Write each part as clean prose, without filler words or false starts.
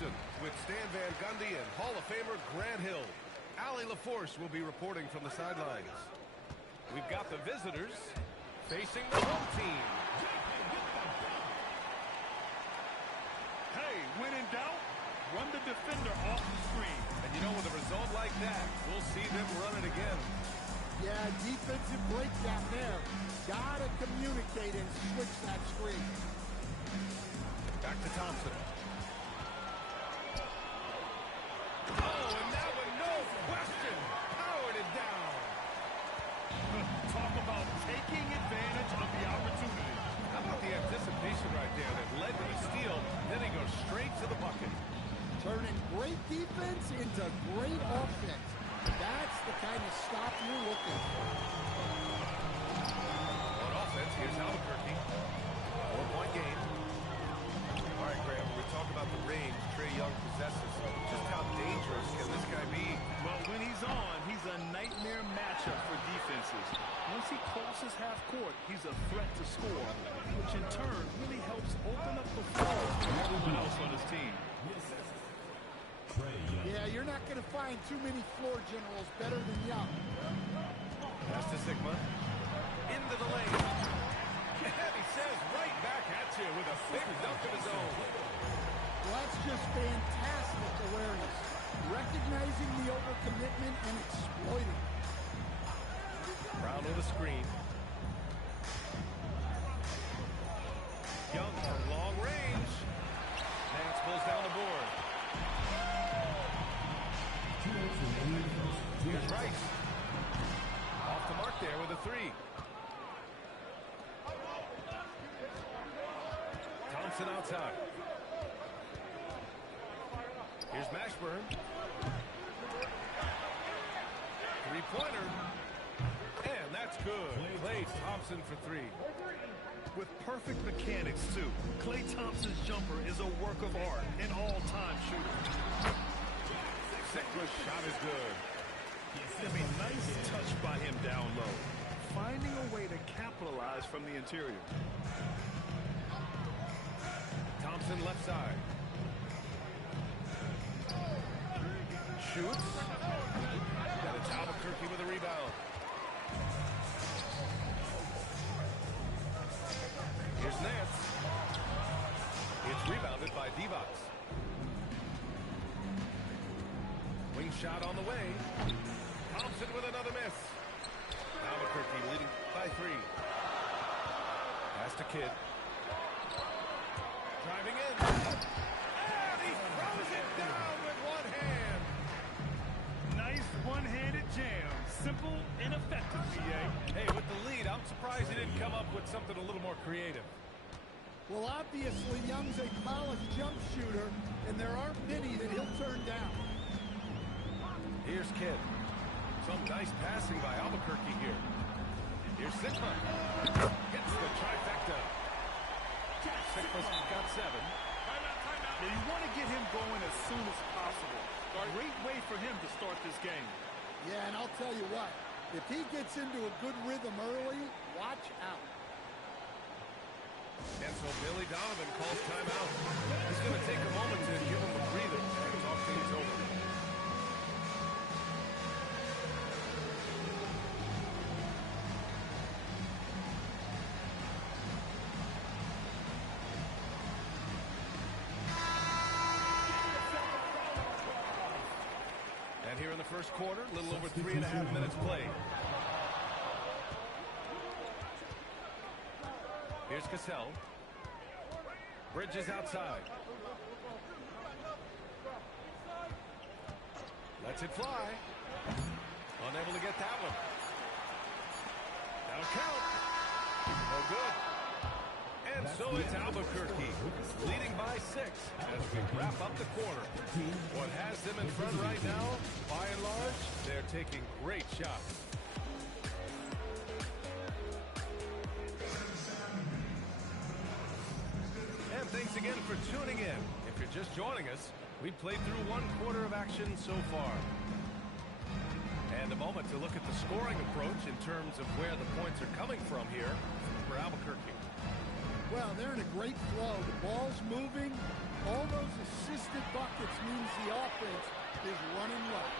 action with Stan Van Gundy and Hall of Famer Grant Hill. Allie LaForce will be reporting from the sidelines. We've got the visitors facing the home team. Hey, when in doubt, run the defender off the screen. And you know, with a result like that, we'll see them run it again. Yeah, defensive breakdown there. Gotta communicate and switch that screen. Back to Thompson. Oh, and that one, no question, powered it down. Talk about taking advantage of the opportunity. How about the anticipation right there that led to the steal, then he goes straight to the bucket. Turning great defense into great offense. That's the kind of stop you're looking for. On offense, here's Albuquerque. 4-point game. All right, Graham, we talk about the range Trae Young possesses. Just how dangerous can this guy be? Well, when he's on, he's a nightmare matchup for defenses. Once he crosses half court, he's a threat to score, which in turn really helps open up the floor for everyone else on his team. Yeah, you're not going to find too many floor generals better than Young. Pass to Sigma. Into the lane. And he says right back at you with a big dunk of his own. Well, that's just fantastic awareness. Recognizing the overcommitment and exploiting. Brown with a screen. Young from long range. Nance pulls down the board. Here's Rice. Off the mark there with a three. Thompson outside. Here's Mashburn. Three-pointer. And that's good. Klay Thompson for three. With perfect mechanics, too. Klay Thompson's jumper is a work of art, an all-time shooter. Sigma's shot is good. I mean, nice touch by him down low. Finding a way to capitalize from the interior. Thompson left side. Shoots. And it's Albuquerque with a rebound. Here's Nance. It's rebounded by Divac. Wing shot on the way. Thompson with another miss. Albuquerque leading by three. Pass to Kidd. Driving in. And he throws it down with one hand. Nice one-handed jam. Simple and effective, CA. Hey, with the lead, I'm surprised he didn't come up with something a little more creative. Well, obviously, Young's a polished jump shooter, and there aren't many that he'll turn down. Here's Kidd. Some nice passing by Albuquerque here. Here's Sigma. Hits the trifecta. Sigma's got 7. Now, you want to get him going as soon as possible. Great way for him to start this game. Yeah, and I'll tell you what. If he gets into a good rhythm early, watch out. And so Billy Donovan calls timeout. He's going to take a moment to give him a breather and talk things over. And here in the first quarter, a little over 3.5 minutes played. Here's Cassell. Bridges outside. Lets it fly. Unable to get that one. That'll count. No good. And so it's Albuquerque leading by 6 as we wrap up the quarter. What has them in front right now, by and large, they're taking great shots. And thanks again for tuning in. If you're just joining us, we've played through 1 quarter of action so far. And a moment to look at the scoring approach in terms of where the points are coming from here for Albuquerque. Well, they're in a great flow. The ball's moving. All those assisted buckets offense is running well.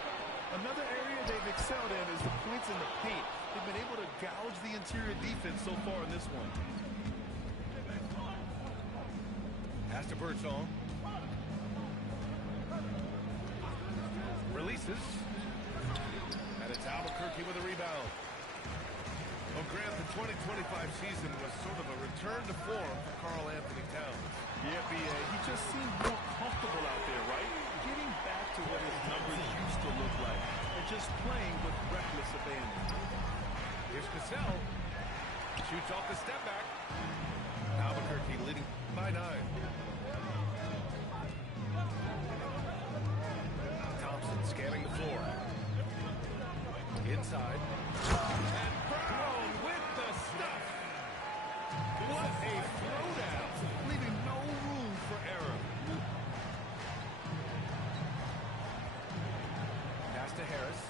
Another area they've excelled in is the points in the paint. They've been able to gouge the interior defense so far in this one. Pass to Birdsong. Releases. And it's Albuquerque with a rebound. Well, Grant, the 2025 season was sort of a return to form for Karl Anthony Towns. Yeah, B.A. He just seemed more comfortable out there, right? Getting back to what his numbers used to look like. And just playing with reckless abandon. Here's Cassell. Shoots off the step back. Albuquerque leading by 9. Thompson scanning the floor. Inside. And Brown with the stuff. What a throwdown. Leaving no room for error. Pass to Harris.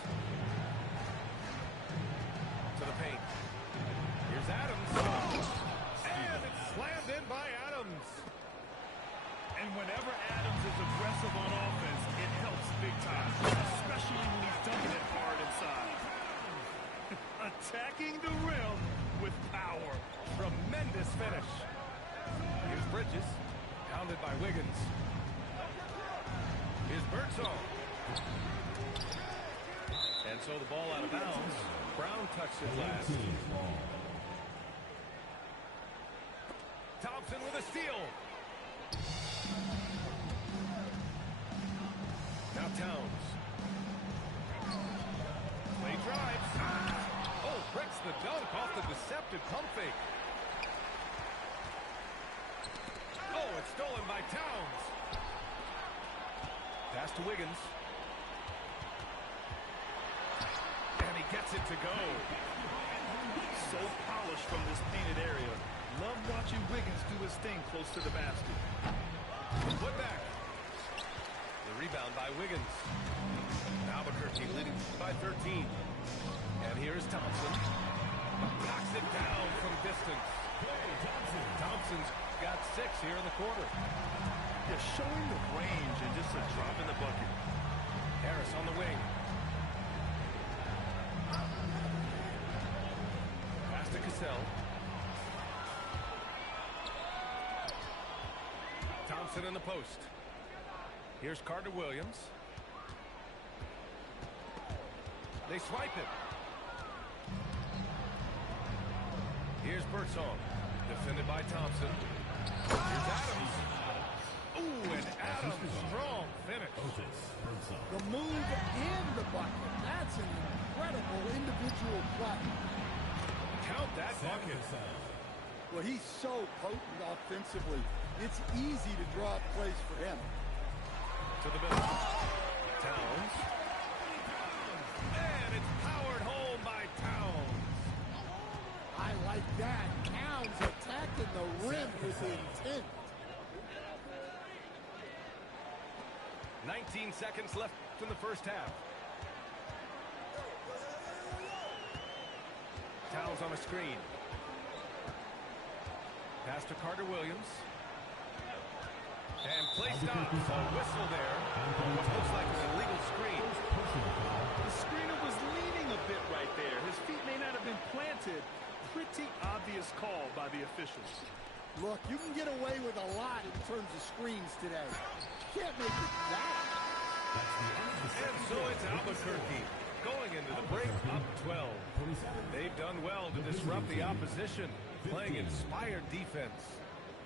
To the paint. Here's Adams. And it's slammed in by Adams. And whenever Adams is aggressive on offense, it helps big time, especially when he's dunking it hard inside. Attacking the rim with power. Tremendous finish. Here's Bridges. Pounded by Wiggins. Here's Birdsong. And so the ball out of bounds. Brown touched it last. Thompson with a steal. Now Towns. Play drives. Oh, breaks the dunk off the deceptive pump fake. Oh, it's stolen by Towns. Pass to Wiggins. And he gets it to go. So polished from this painted area. Love watching Wiggins do his thing close to the basket. Put back. The rebound by Wiggins. Albuquerque leading by 13. And here's Thompson. Knocks it down from distance. Thompson's got 6 here in the quarter. Yeah, showing the range and just a drop in the bucket. Harris on the wing. Pass to Cassell. Thompson in the post. Here's Carter Williams. They swipe it. Here's Birdsong. Defended by Thompson. Here's Adams. Ooh, and Adams, strong finish. The move and the bucket. That's an incredible individual play. Count that bucket. Well, he's so potent offensively. It's easy to draw up plays for him. To the middle. Towns. And it's powered home by Towns. I like that. Towns attacking the rim with intent. 19 seconds left in the first half. Towns on a screen. Pass to Carter Williams. And play stops. A whistle there. What looks like an illegal screen. The screener was leaning a bit right there. His feet may not have been planted. Pretty obvious call by the officials. Look, you can get away with a lot in terms of screens today. You can't make it that. And so it's Albuquerque going into the break up 12. They've done well to disrupt the opposition, playing inspired defense.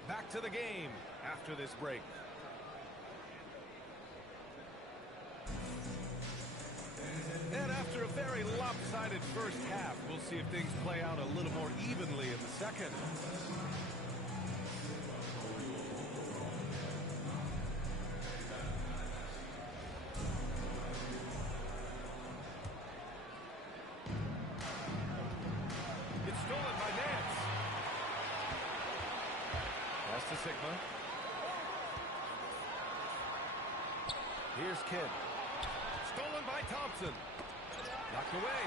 Back to the game after this break. And after a very lopsided first half, we'll see if things play out a little more evenly in the second. It's stolen by Nance. Pass to Sigma. Here's Kidd. Stolen by Thompson. Knocked away.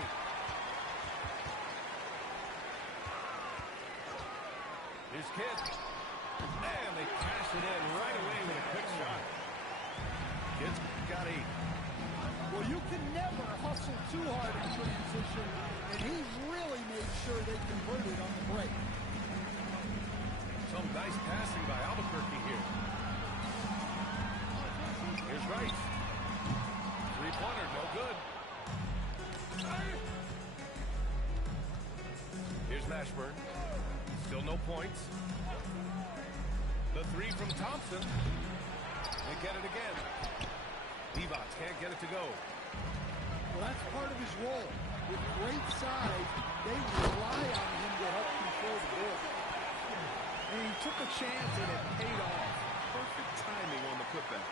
Here's Kidd. And they cash it in right away with a quick shot. Kidd's got 8. never hustled too hard in transition, and he really made sure they converted on the break. Some nice passing by Albuquerque here. Here's Rice. Three-pointer, no good. Here's Mashburn. Still no points. The three from Thompson. They get it again. Divac can't get it to go. Well, that's part of his role. With great size, they rely on him to help control the ball. And he took a chance and it paid off. Perfect timing on the putback.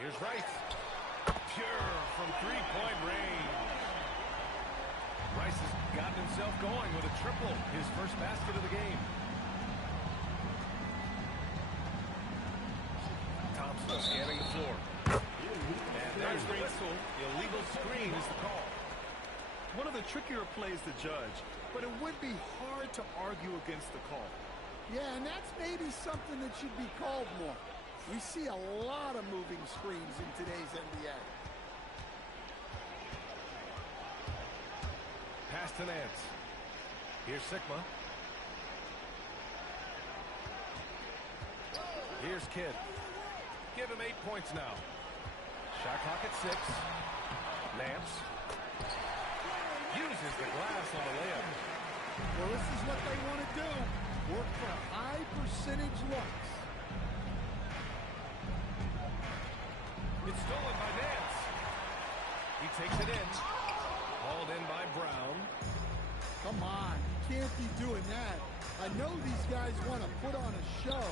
Here's Rice. Pure from three-point range. Rice has gotten himself going with a triple. His first basket of the game. Thompson scanning the floor. And there's the whistle. Illegal screen is the call. One of the trickier plays to judge, but it would be hard to argue against the call. Yeah, and that's maybe something that should be called more. We see a lot of moving screens in today's NBA. Pass to Nance. Here's Sigma. Here's Kidd. Give him 8 points now. Shot clock at 6. Nance. Uses the glass on the layup. Well, this is what they want to do. Work for high percentage looks. It's stolen by Nance. He takes it in. Hauled in by Brown. Come on, you can't be doing that. I know these guys want to put on a show,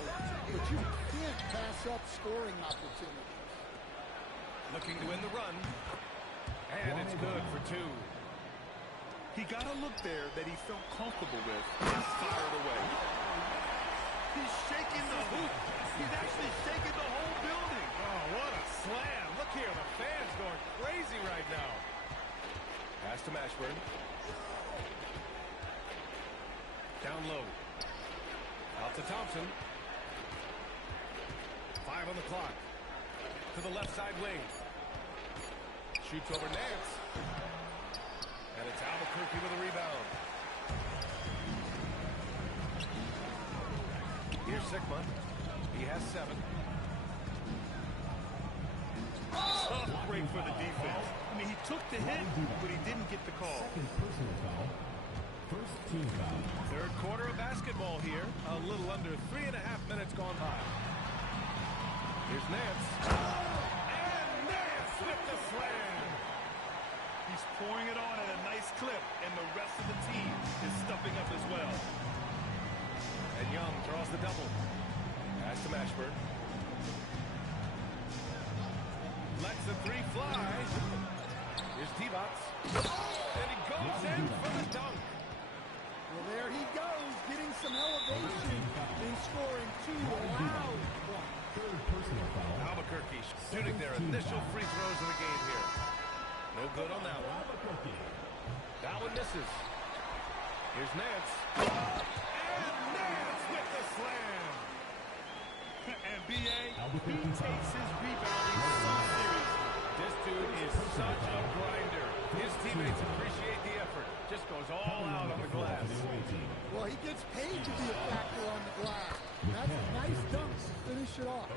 but you can't pass up scoring opportunities. Looking to win the run. And it's good for 2. He got a look there that he felt comfortable with and fired away. He's shaking the hoop. He's actually shaking the whole building. Oh, what a slam. Look here, the fans going crazy right now. Pass to Mashburn. Down low. Out to Thompson. 5 on the clock. To the left side wing. Shoots over Nance. And it's Albuquerque with a rebound. Here's Sigma. He has 7. Tough break for the defense. I mean, he took the hit, but he didn't get the call. Personal foul. First team foul. Third quarter of basketball here. A little under 3.5 minutes gone by. Here's Nance. And Nance with the slam. He's pouring it on at a nice clip, and the rest of the team is stepping up as well. And Young draws the double. Pass to Mashburn. Lets the 3 fly. Here's Divac. And he goes in for the dunk. Well, there he goes, getting some elevation and scoring 2 loud points. Third personal foul. Albuquerque shooting their initial free throws of the game here. No good on that one. That one misses. Here's Nance. And Nance with the slam. And B.A., he takes his rebounding so serious. This dude is such a grinder. His teammates appreciate the effort. Just goes all out on the glass. Well, he gets paid to be a factor on the glass. That's a nice dunk to finish it off.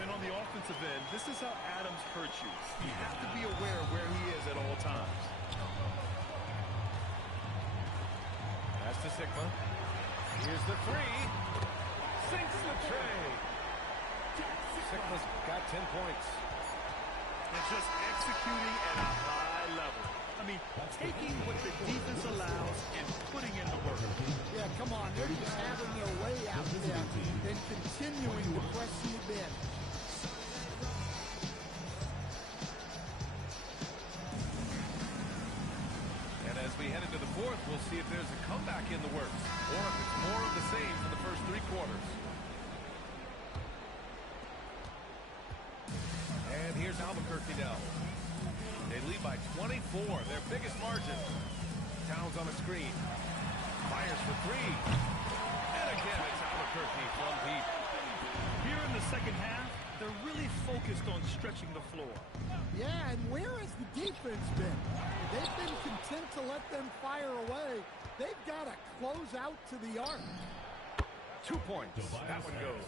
And on the offensive end, this is how Adams hurts you. You have to be aware of where he is at all times. Pass to Sigma. Here's the 3. Sinks the tray. Sigma's got 10 points. And just executing at a high level. I mean, taking what the defense allows and putting in the work. Yeah, come on. They're just having their way out there and continuing to press the advantage. And as we head into the 4th, we'll see if there's a comeback in the works or if it's more of the same for the first 3 quarters. And here's Albuquerque now. They lead by 24, their biggest margin. Towns on the screen. Fires for 3. And again, it's Albuquerque from deep. Here in the second half, They're really focused on stretching the floor. Yeah, and where has the defense been? They've been content to let them fire away. They've got to close out to the arc. 2 points. That one goes.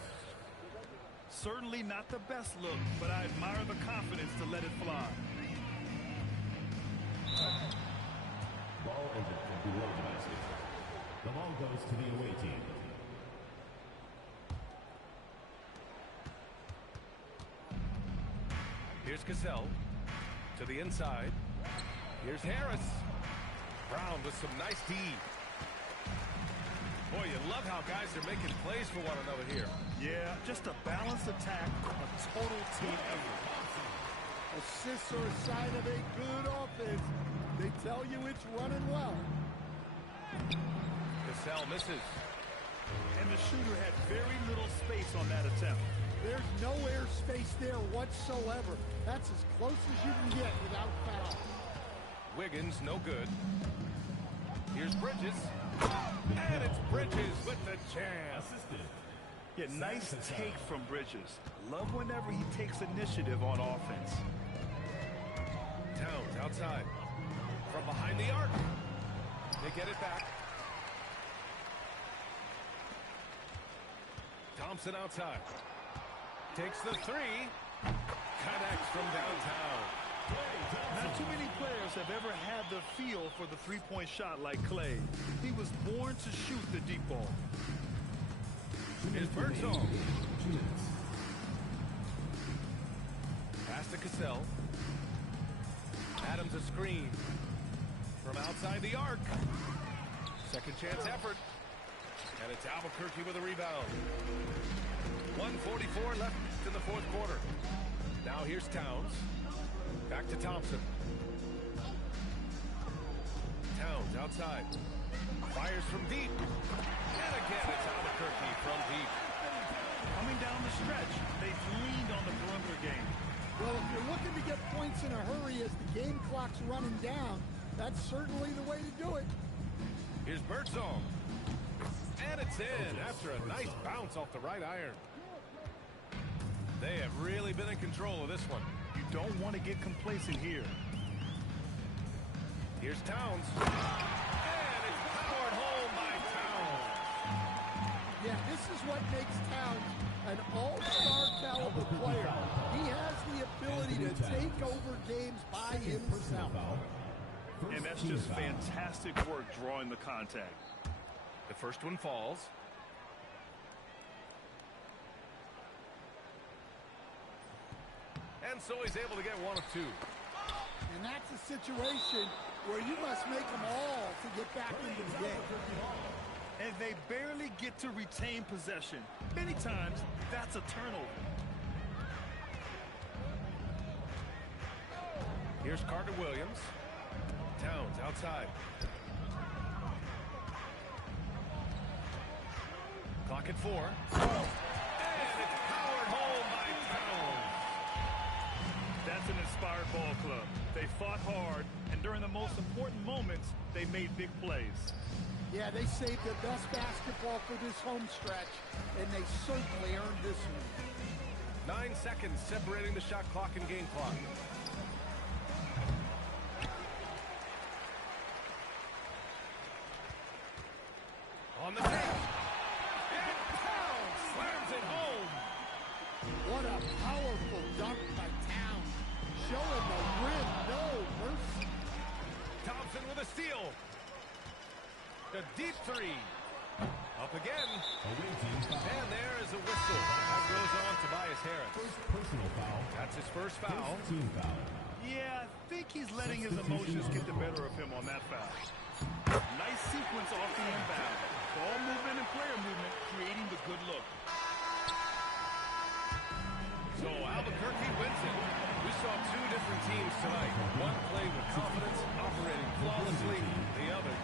Certainly not the best look, but I admire the confidence to let it fly. Ball entered from below the basket. The ball goes to the away team. Here's Cassell to the inside. Here's Harris. Brown with some nice D. Boy, you love how guys are making plays for one another here. Yeah, just a balanced attack, a total team effort. Assists are a sign of a good offense. They tell you it's running well. Cassell misses. And the shooter had very little space on that attempt. There's no airspace there whatsoever. That's as close as you can get without foul. Wiggins, no good. Here's Bridges. And it's Bridges with the jam. Assisted. Yeah, nice take from Bridges. Love whenever he takes initiative on offense. Towns outside. From behind the arc. They get it back. Thompson outside. Takes the three. Connects from downtown. Not too many players have ever had the feel for the three-point shot like Clay. He was born to shoot the deep ball. Here's Birdsall. Pass to Cassell. Adams a screen. From outside the arc. Second chance effort. And it's Albuquerque with a rebound. 1:44 left in the fourth quarter. Now here's Towns. Back to Thompson. Towns outside. Fires from deep. And again, it's Albuquerque from deep. Coming down the stretch, they've leaned on the perimeter game. Well, if you're looking to get points in a hurry as the game clock's running down, that's certainly the way to do it. Here's Birdsall. And it's in after a nice bounce off the right iron. They have really been in control of this one. You don't want to get complacent here. Here's Towns. And it's powered home by Towns. Yeah, this is what makes Towns an all-star caliber player. He has the ability to take over games by himself. And that's just fantastic work drawing the contact. The first one falls. And so he's able to get one of two. And that's a situation where you must make them all to get back into the game. And they barely get to retain possession. Many times, that's a turnover. Here's Carter Williams. Towns outside. Clock at 4. And it's powered home by Towns. That's an inspired ball club. They fought hard, and during the most important moments, they made big plays. Yeah, they saved their best basketball for this home stretch, and they certainly earned this one. 9 seconds separating the shot clock and game clock. On the take. And Towns slams it home. What a powerful dunk by Towns. Showing the rim no mercy. Thompson with a steal. The deep three. Up again. And there is a whistle. That goes on Tobias Harris. First personal foul. That's his first foul. First team foul. Yeah, I think he's letting his emotions get the better of him on that foul. Nice sequence off the inbound. Ball movement and player movement creating the good look. So Albuquerque wins it. We saw two different teams tonight. One played with confidence, operating flawlessly. The other